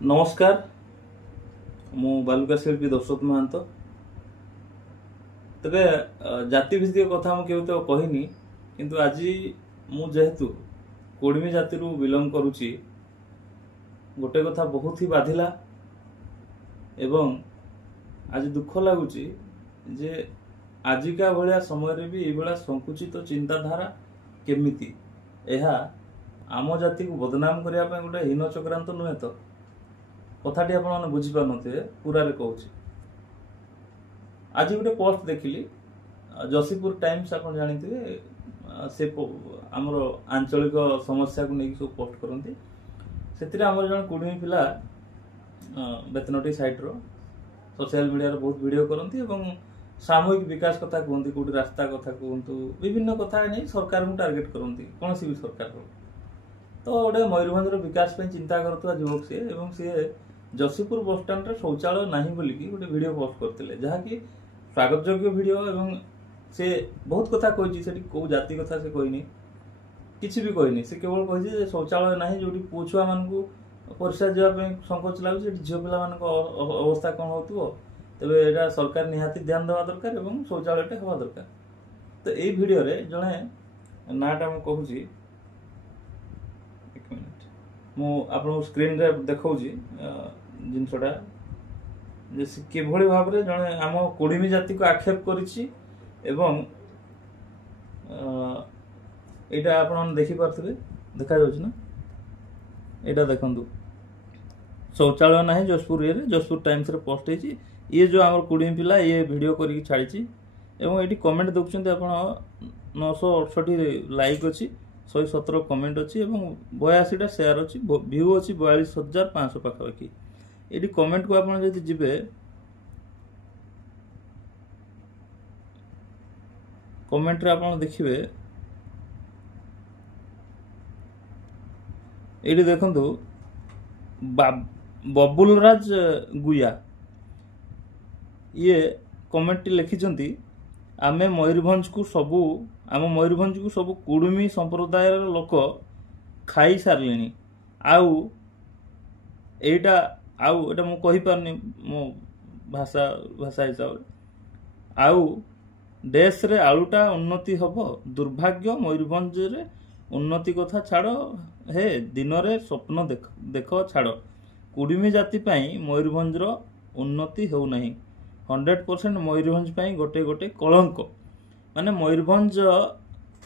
नमस्कार मु बालुका शिल्पी दशरथ महांत तबे जाति भित्तिक कथा मु केउ तो कहिनी किंतु आज मु जेहेतु कोडमी जाति रु बिलोंग करूची गोटे कथा बहुत ही बाधिला एवं आज दुख लागुची जे आजिका भलिया समय रे भी एबेला संकुचित चिंताधारा केमिति एहा आम जाति को बदनाम करिया पे गोटे हीन चक्रांत नुहे तो कथाटी आप बुझी पार थे पूरा कहूँ आज गोटे पोस्ट देखिली जसीपुर टाइम्स आप जानते से आमर आंचलिक समस्या को लेकिन सब पोस्ट करती से आमर जन कुड़मी पिला बेतनटी साइट्र सोशल मीडिया बहुत वीडियो करती सामूहिक विकास कथा कहते कौटी रास्ता कथा कहतु विभिन्न कथा नहीं सरकार को टार्गेट करती कौन भी सरकार तो गोटे मयूरभंज विकास चिंता करुवा युवक सी जसीपुर बस स्टाण्ड शौचालय नहीं बोलिकी गोटे वीडियो पोस्ट करते जहाँकि स्वागत योग्य वीडियो एवं से बहुत कथा कही कौ जाति कथा से कहनी किसी भी कहनी से केवल कही शौचालय ना जो पुओ छुआ मान परिस्रा जावाई संकोच लगे झील पिला अवस्था कौन हो तेरे यहाँ सरकार निहाती ध्यान देवा दरकार और शौचालय हवा दरकार तो यही वीडियो जड़े नाटा मुझे कहूँ एक मिनट मु स्क्रीन रे देखौजी जिनसटा जैसे किभली भाव रे जने आम कोडमी जाति को आक्षेप करिछि एवं एटा आपण देखि पारथिबे देखा जाउछ ना एटा देखंतु शौचालय नाही जसपुर टाइम्स रे पोस्ट हेछि ये जो आम कोडमी पिला ये वीडियो करिक छाड़िछि एवं एटी कमेंट देखुछन्ते आपण 968 लाइक अछि 117 कमेंट अच्छी 82टा शेयर अच्छी व्यू अच्छी 42,500 पाखापाखि ये कमेंट को आप जीवे कमेंट रे आप देखिए ये देखु बबुल राज गुया ये कमेंट लिखिं आमे मयूरभंज को सबू आम मयूरभंज को सब कुड़मी संप्रदाय लोक खाई सारे आउ एटा मु कहि पारनी मो भाषा हिसाब आउ देश रे आलुटा उन्नति हब दुर्भाग्य मयूरभंज रे उन्नति कथा छाड़ हे दिन रे स्वप्न देख छाड़ कुड़मी जाति पाई मयूरभंज रो उन्नति हो नहीं 100% मयूरभंज पाई गोटे गोटे कलंक माने मयूरभंज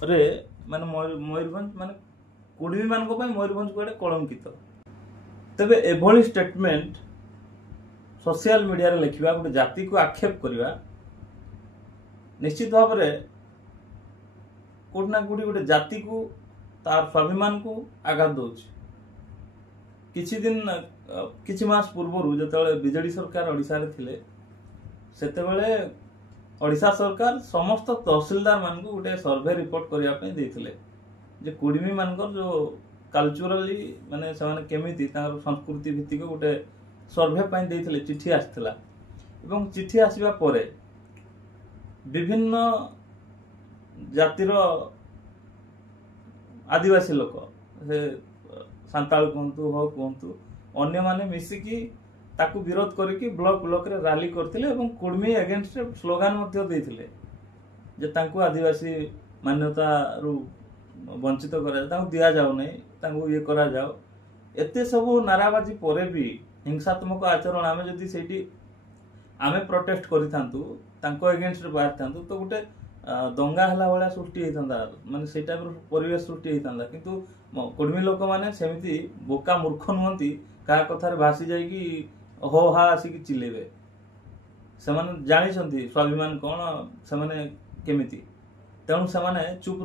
रे माने मयूरभंज माने कुड़मी मान को पाई मयूरभंज गोटे कलंकित तबे एभली स्टेटमेंट सोशल मीडिया रे लिखिबा गोटे जाति को आक्षेप करिबा निश्चित भाव रे कोठना कोठी गोटे जाति को तार स्वाभिमान को आघात दउछ किछि मास पूर्व जतले बीजेडी सरकार ओडिसा रे थिले सेतेबेले ओडिशा सरकार समस्त तहसीलदार मान को गोटे सर्वे रिपोर्ट करने जे कुड़मी मानकर जो कल्चरली माने से केमिति संस्कृति भित्तिक गोटे सर्वे पाई देइथिले चिठी आसथिला एवं चिठी आसीबा परे विभिन्न जातिर आदिवासी लोक से सांताल कहतु हो कहतु अन्य माने मिसिकी ताकू विरोध करके ब्लॉक रे रैली करथिले एवं कुड़मी अगेंस्ट स्लोगान मध्य देथिले जे तांकू आदिवासी मान्यता रु वंचित करा तांकू दिया जाउ नै तांकू ये करा जाओ एते सब नाराबाजी परे भी हिंसात्मक आचरण आमे जदी सेठी आमे प्रोटेस्ट करिथांतु तांको अगेंस्ट बाहर थांतु तो गोटे दंगा हला वाला सृष्टि हेतंदा माने से टाइप रो परिवेश सृष्टि हेतंदा किंतु कुड़मी लोक माने सेमिति बोका मूर्ख नहंती का कथार भासी जाई कि हो हा आसिक चिलेबे से जानी स्वाभिमान कौन से केमिति तेणु से चुप